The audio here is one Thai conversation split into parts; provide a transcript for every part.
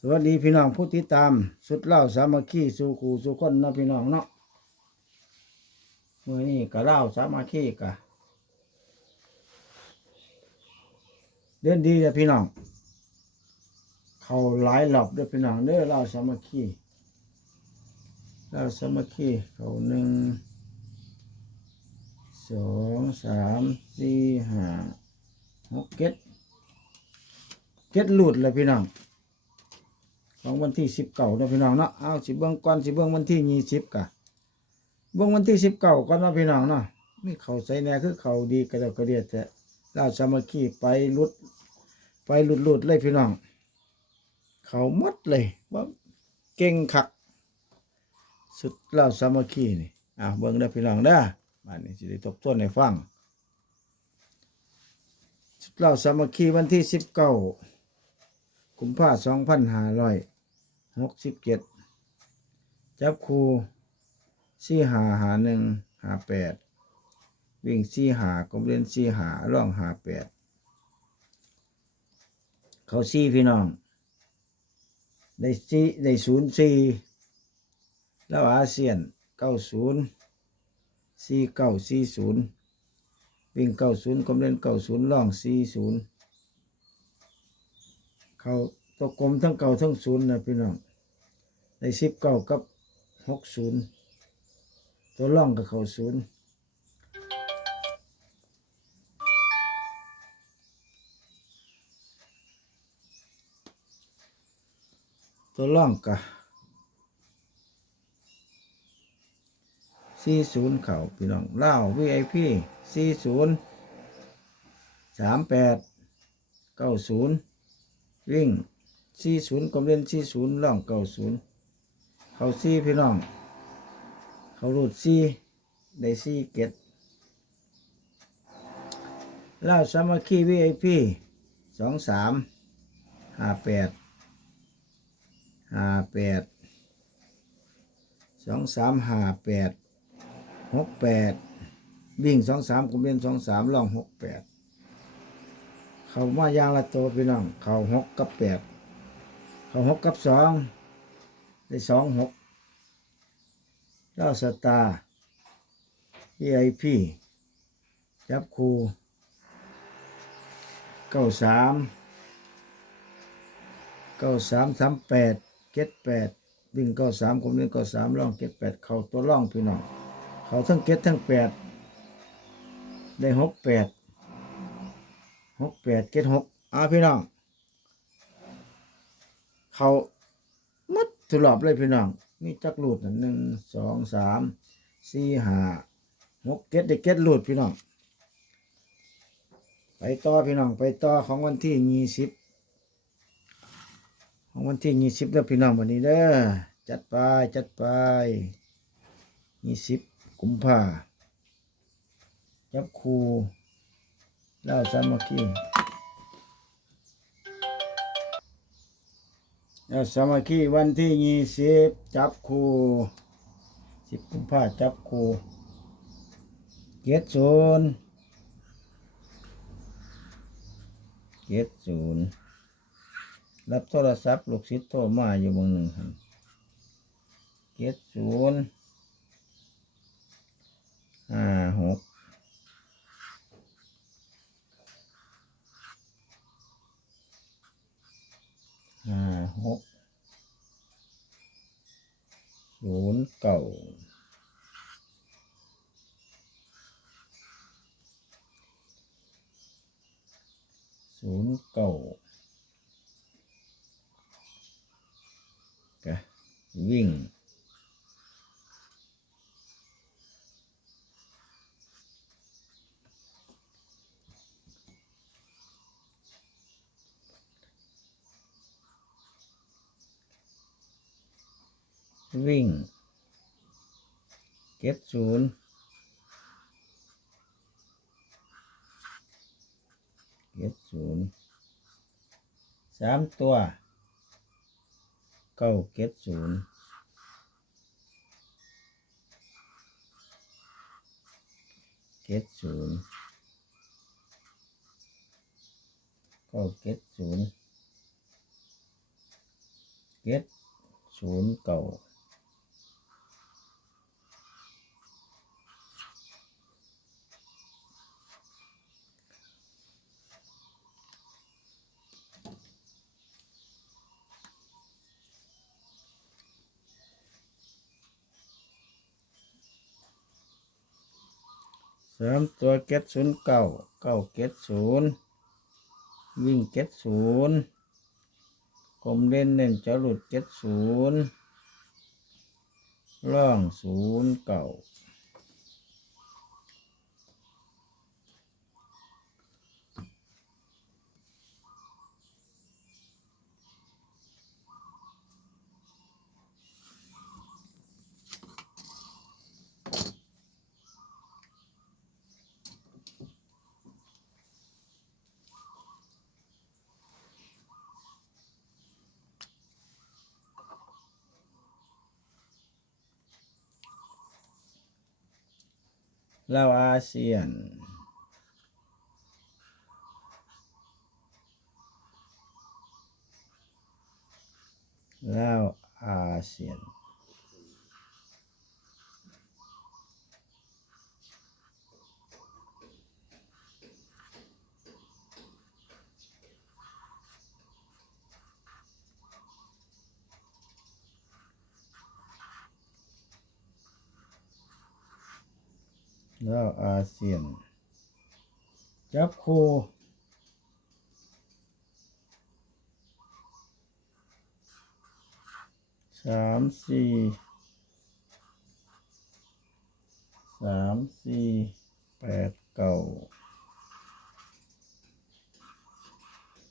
สวัสดีพี่น้องผู้ติดตาม สุดเล่าสามัคคีสู่ขู่สู่คนนะพี่น้องเนาะมื่อนี้ก็เล่าสามัคคีกะเดินดีเลยพี่น้อง เขาหลายหลบด้วยพี่น้องเด้อเล่าสามัคคีเล่าสามัคคีเขาหนึ่งสองสามสี่ห้าหกเจ็ดเจ็ดหลุดเลยพี่น้อง ของวันที่สิบเก้าเนาะพี่น้องเนาะเอาสิเบื้องก่อนสิเบื้องวันที่ยี่สิบกะเบื้องวันที่สิบเก้าก่อนเนาะพี่น้องเนาะมีเขาใส่แน่คือเขาดีกระเดากระเดียดแต่ราชสามัคคีไปลุด ไปหลุดหลุดเลยพี่น้อง เขาหมดเลยว่าเก่งคัก สุดเล่าสามัคคีนี่อะเบิ่งได้พี่น้องเด้อบ้านนี้สิได้ทบทวนให้ฟังเล่าสามัคคีวันที่สิบเก้ากุมภาสองพันห้าร้อย หกสิบเจ็ดจับครูสี่หาหาหนึ่งหาแปดวิ่งสี่หากลมเล่นสี่หาร่องหาแปดเขาสี่พี่น้อง ได้สี่ได้ศูนย์สี่แล้วอาเซียนเก้าศูนย์สี่เก้าสี่ศูนย์วิ่งเก้าศูนย์กลมเล่นเก้าศูนย์ร่องสี่ศูนย์เขาตัวกลมทั้งเก่าทั้งศูนย์นะพี่น้อง ในสิบเก้ากับหกศูนย์ตัวล่องกับเขาศูนย์ตัวล่องกับสี่ศูนย์เขาพี่น้องเล่าวีไอพีสี่ศูนย์สามแปดเก้าศูนย์วิ่งสี่ศูนย์กลมเล่นสี่ศูนย์ล่องเก้าศูนย์ เขาสี่พี่น้อง เขารูดสี่ได้สี่เก็ดล่าสามัคคีวีไอพีสองสามห้าแปดห้าแปดสองสามห้าแปดหกแปดวิ่งสองสามกลมเล่นสองสามล่องหกแปดเขามายางละโตพี่น้อง เขาหกกับแปดเขาหกกับสอง ได้สองหกเล่าสตาร์พีไอพีจับคูเก้าสามเก้าสามสามแปดเจ็ดแปดวิ่งเก้าสามผมเล่นเก้าสามล่องเจ็ดแปดเขาตัวล่องพี่น้องเขาทั้งเจ็ดทั้งแปดได้หกแปดหกแปดเจ็ดหกอ่าพี่น้องเขา มัดตลอดเลยพี่น้องมีจักรูดหนึ่งสองสามสี่ห้าหกเจ็ดได้เจ็ดรูดพี่น้อง ไปต่อพี่น้องไปต่อของวันที่ยี่สิบของวันที่ยี่สิบแล้วพี่น้องวันนี้เด้อจัดไปจัดไปยี่สิบกุมภาจับครูเล่าสามัคคี แล้วสามัคคีวันที่ยี่สิบจับครูสิบกุมภาจับครูเจ็ดศูนย์เจ็ดศูนย์รับโทรศัพท์ลูกศิษย์โทรมาอยู่บางหนึ่งครับเจ็ดศูนย์ห้าหก ห้าหกศูนย์เก้าศูนย์เก้ากะวิ่ง วิ่งเจ็ดศูนย์เจ็ดศูนย์สามตัวเก้าเจ็ดศูนย์เจ็ดศูนย์เก้าเจ็ดศูนย์เจ็ดศูนย์เก้า สามตัวเก็ดศูนย์เก้าเก้าเก็ดศูนย์วิ่งเก็ดศูนย์กลมเล่นเน่นจะหลุดเก็ดศูนย์ล่องศูนย์เก่า ล่าวอาเซียนเล่าวอาเซียน แล้วอาเซียน จับคู่สามสี่สามสี่แปดเก้า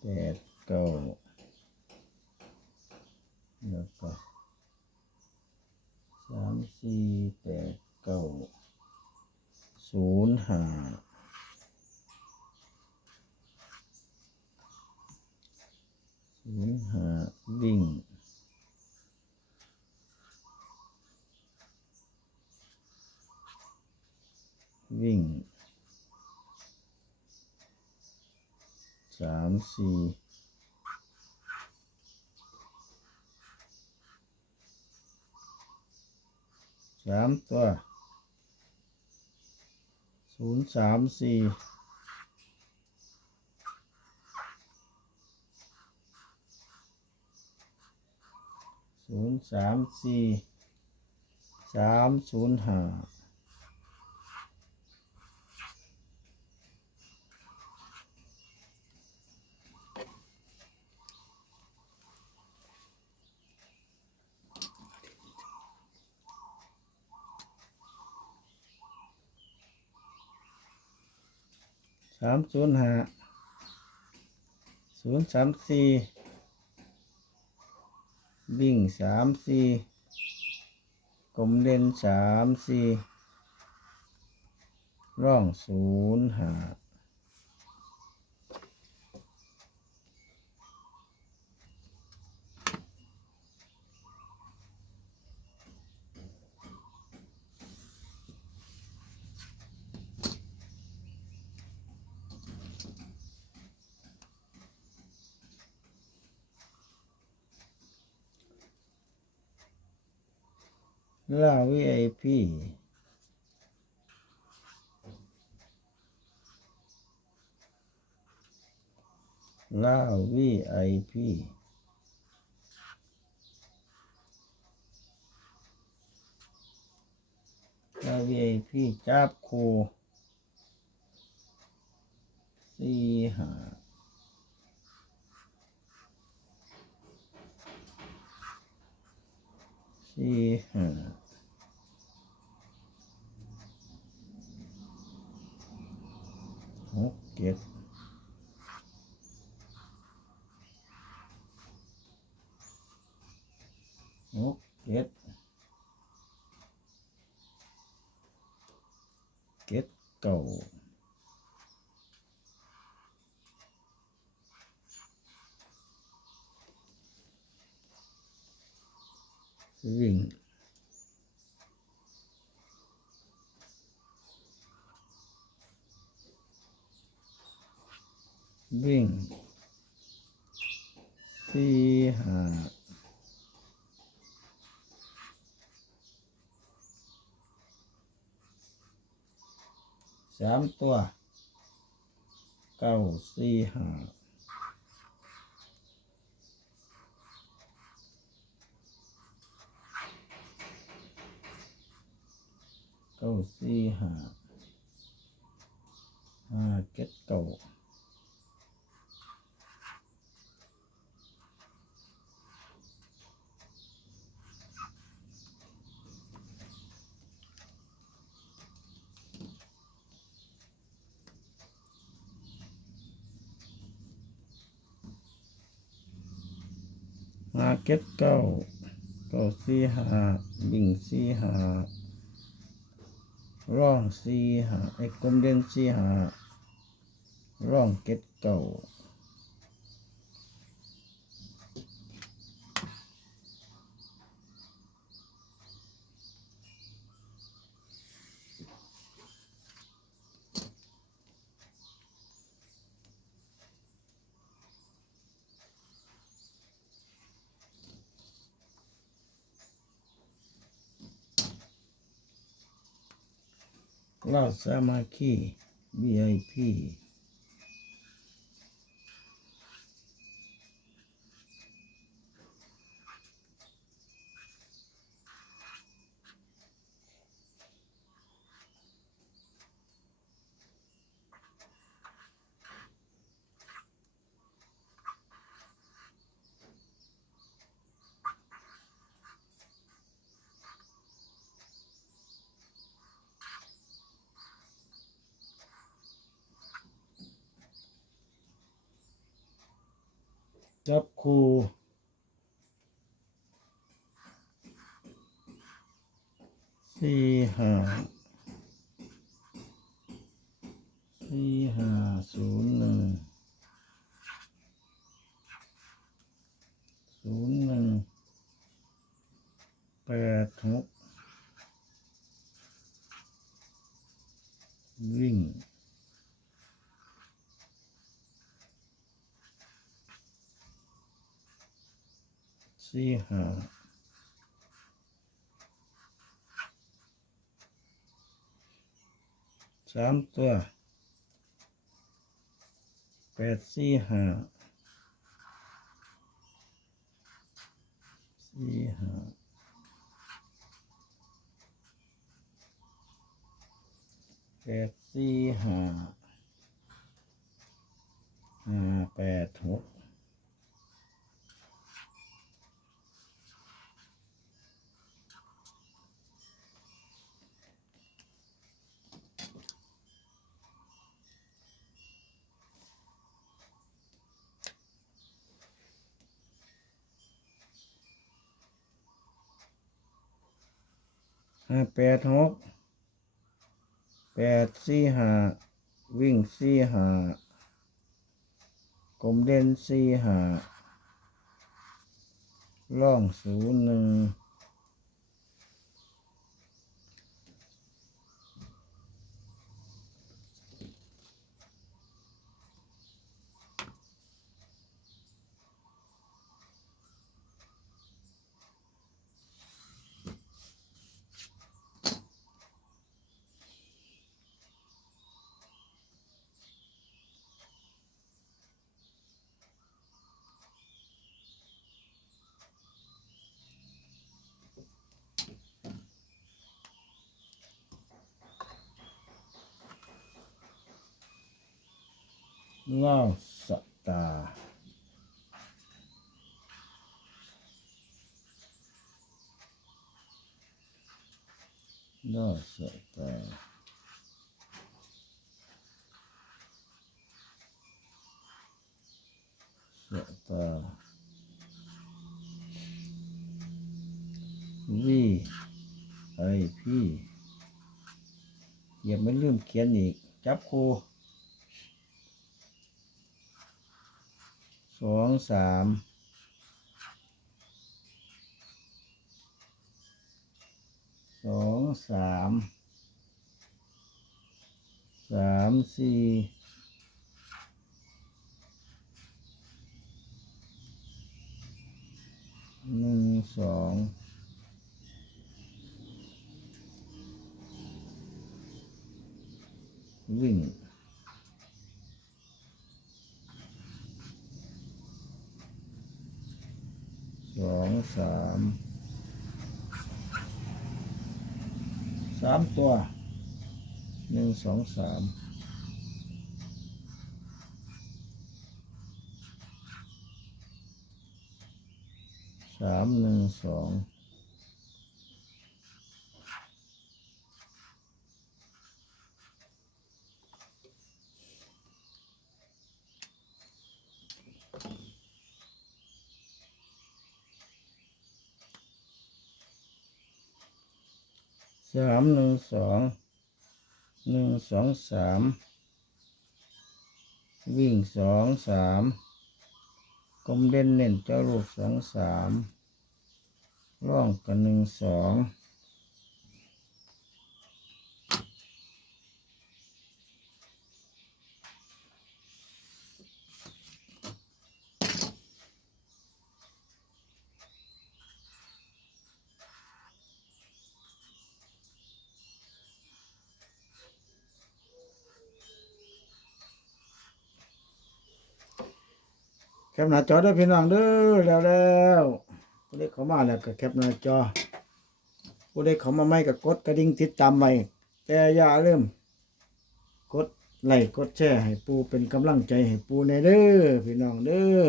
แปดเก้าแล้วก็สามสี่แปดเก้า ศูนย์ห้าศูนย์ห้าวิ่งวิ่งสามสี่สามตัว ศูนย์สามสี่ศูนย์สามสี่สามศูนย์ห้าามศูนย์ห้าศูนย์สามสี่วิ่งสามสี่กลมเล่นสามสี่ร่องศูนย์ห้า ล่าวีไอพีล่าวีไอพีล่าวีไอพีจับคู่สี่ ห้าสี่ห้าหกเจ็ดหกเจ็ดเจ็ดเก้าวิ่ง วิ่งสี่ห้า สามตัวเก้าสี่ห้าเก้าสี่ห้าห้าเจ็ดเก้า หาเก็ดเก้าเก้าสี่หาบิ่งสี่หาร่องสี่หาไอ้กลมเด่นสี่หาร่องเก็ดเก้า เล่าสามาคี VIP จับคูสี่ห้าสี่ห้าศูนย์หนึ่งศูนย์หนึ่งแปดหกวิ่ง สี่ห้าสามตัวแปดสี่ห้าสี่ห้าแปดสี่ห้าห้าแปดหก ห้าแปดหกแปดสี่ห้าวิ่งสี่ห้ากลมเด่นสี่ห้าล่องศูนย์หนึ่ง ล่าสตาร์เล่าสตาร์สตาร์วีไอพีอย่าไม่ลืมเขียนอีก จับครู องสามสองสามสามสี่หนึ่งสองวิ่ง สองสามสามตัวหนึ่งสองสามสามหนึ่งสอง สามหนึ่งสองหนึ่งสองสามวิ่งสองสามกลมเด่นเน่นเจ้าลูกสองสามร่องกันหนึ่งสอง แคปหน้าจอได้พี่น้องเด้อแล้วแล้วผู้ใดเขามาแล้วก็แคปหน้าจอผู้ใดเขามาใหม่ก็กดกระดิ่งติดตามไว้แต่อย่าลืมกดไลค์กดแชร์ให้ปูเป็นกำลังใจให้ปูในเด้อพี่น้องเด้อ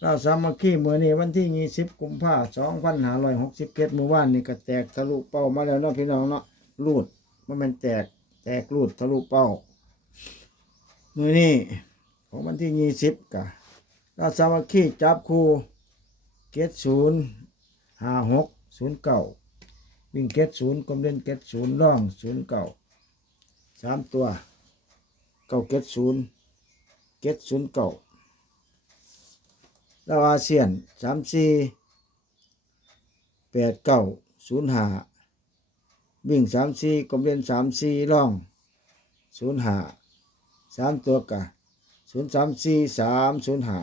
เราสามัคคีเมื่อนี้วันที่ยี่สิบกุมภาสองพันห้าร้อยหกสิบเจ็ดเมื่อวานนี่ก็แตกทะลุเป้ามาแล้วเนาะพี่น้องเนาะรูดมันเป็นแตกแตกรูดทะลุเป้ามื่อนี้ ของวันที่ยี่สิบกะราชาวัคคีจับคู่เกตศูนย์ห้าหกศูนย์เก้าวิ่งเกตศูนย์กลมเล่นเกตศูนย์ร่องศูนย์เก้าสามตัวเก้าเกตศูนย์เกตศูนย์เก้าล้วอาเซียนสามสี่แปดเก้าศูนย์ห้าวิ่งสามสี่กลมเล่นสามสี่ร่องศูนย์ห้าสามตัวกะ ศูนย์สามสี่สามศูนย์ห้า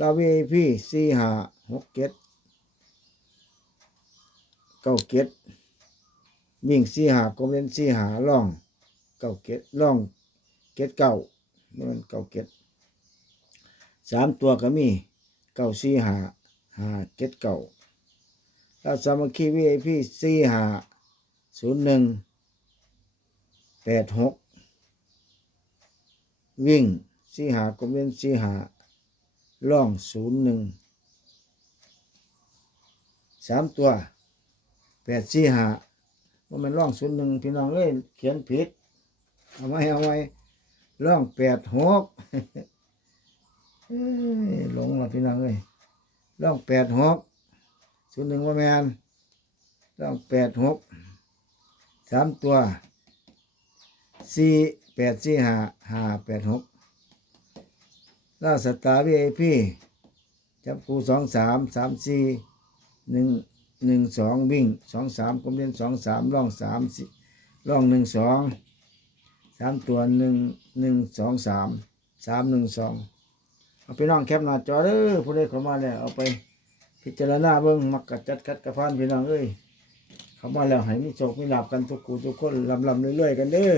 ลาวีพีสี่ห้าหกเจ็ดเก้าเจ็ดวิ่งสี่ห้ากลมเล่นสี่ห้าล่องเก้าเจ็ดล่องเจ็ดเก้ามันเก้าเจ็ดสามตัวก็มีเก้าสี่ห้าห้าเจ็ดเก้าแล้วสามัคคีวีไอพีสี่ห้าศูนย์หนึ่งแปดหก วิ่งสี่หากลมเล่นสี่หาล่องศูนย์หนึ่งสามตัวแปดสี่หาว่ามันล่องศูนย์หนึ่งพี่น้องเอ้ยเขียนผิดเอาไว้เอาไว้ล่องแปดหกหลงละพี่น้องเอ้ยล่องแปดหกศูนย์หนึ่งว่าแมนล่องแปดหกสามตัวสี่ แปดสี่ห้าห้าแปดหกล่าสตาร์วีไอพีจับคูสองสามสามสี่หนึ่งหนึ่งสองวิ่งสองสามกลมเล่นสองสามล่องสามสี่ล่องหนึ่งสองสามตัวหนึ่งหนึ่งสองสามสามหนึ่งสองเอาไปน้องแคปหน้าจอเด้อผู้ใดเข้ามาแล้วเอาไปพิจารณาเบิ่งมักกัดจัดคัดกระพานพี่น้องเอ้ยเข้ามาแล้วให้มีโชคมีลาบกันทุกคู่ทุกคนลำลำเรื่อยๆกันเด้อ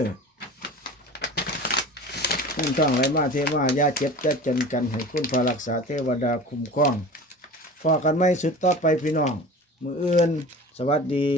นั่นต้องไรมาเทมายาเจ็บจะจนกันให้คุณพารักษาเทวดาคุ้มครองพอกันไม่สุดต่อไปพี่น้อง มืออื่น สวัสดี